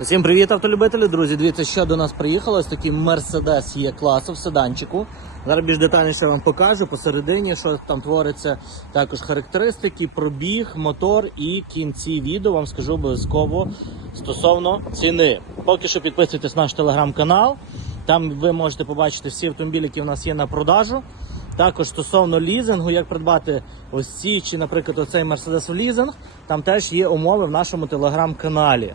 Всім привіт, автолюбителі, друзі. Дивіться, що до нас приїхало. Ось такий Mercedes є класу в седанчику. Зараз більш детальніше вам покажу посередині, що там твориться. Також характеристики, пробіг, мотор і кінці відео вам скажу обов'язково стосовно ціни. Поки що підписуйтесь на наш телеграм-канал. Там ви можете побачити всі автомобілі, які в нас є на продажу. Також стосовно лізингу, як придбати ось ці чи, наприклад, оцей Mercedes в лізинг, там теж є умови в нашому телеграм-каналі.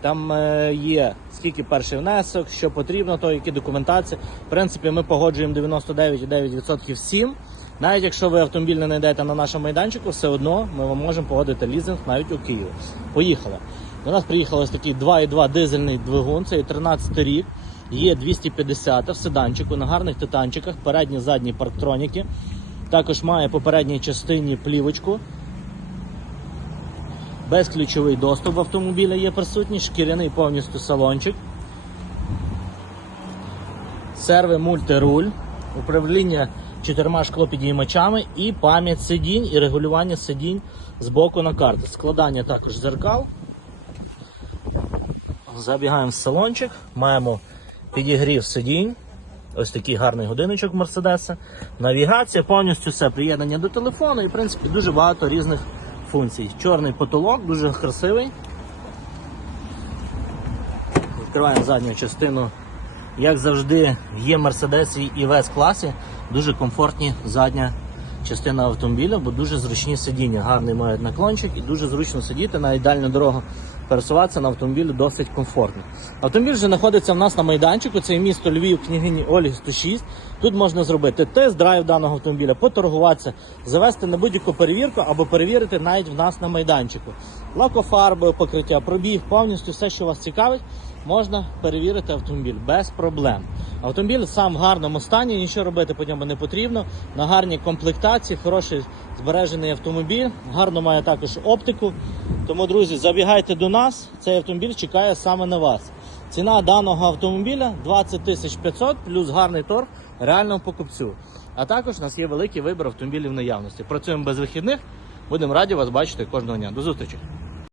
Там е, є скільки перший внесок, що потрібно, то які документації. В принципі, ми погоджуємо 99,9% всім. Навіть якщо ви автомобіль не знайдете на нашому майданчику, все одно ми вам можемо погодити лізинг навіть у Києві. Поїхали. До нас приїхав ось такий 2,2 дизельний двигун, це 13 рік. Є 250 в седанчику на гарних титанчиках, передні задні парктроніки. Також має по передній частині плівочку. Безключовий доступ в автомобіля є присутній, шкіряний повністю салончик. Серви мультируль, управління чотирма шклопідіймачами і пам'ять сидінь і регулювання сидінь з боку на карти. Складання також зеркал. Забігаємо в салончик, маємо підігрів сидінь. Ось такий гарний годиночок Мерседеса. Навігація, повністю все приєднання до телефону і в принципі дуже багато різних функцій. Чорний потолок, дуже красивий. Відкриваємо задню частину. Як завжди, є Мерседесі і в С-класі дуже комфортні задня частина автомобіля, бо дуже зручні сидіння. Гарний мають наклончик і дуже зручно сидіти на ідеальну дорогу. Пересуватися на автомобілі досить комфортно. Автомобіль вже знаходиться в нас на майданчику. Це місто Львів, княгині Ольги 106. Тут можна зробити тест-драйв даного автомобіля, поторгуватися, завести на будь-яку перевірку або перевірити навіть в нас на майданчику. Лакофарбою, покриття, пробіг, повністю все, що вас цікавить, можна перевірити автомобіль без проблем. Автомобіль сам в гарному стані, нічого робити по ньому не потрібно. На гарній комплектації, хороший збережений автомобіль, гарно має також оптику. Тому, друзі, забігайте до нас. Цей автомобіль чекає саме на вас. Ціна даного автомобіля 20 тисяч 500 плюс гарний торг реальному покупцю. А також у нас є великий вибір автомобілів наявності. Працюємо без вихідних. Будемо раді вас бачити кожного дня. До зустрічі!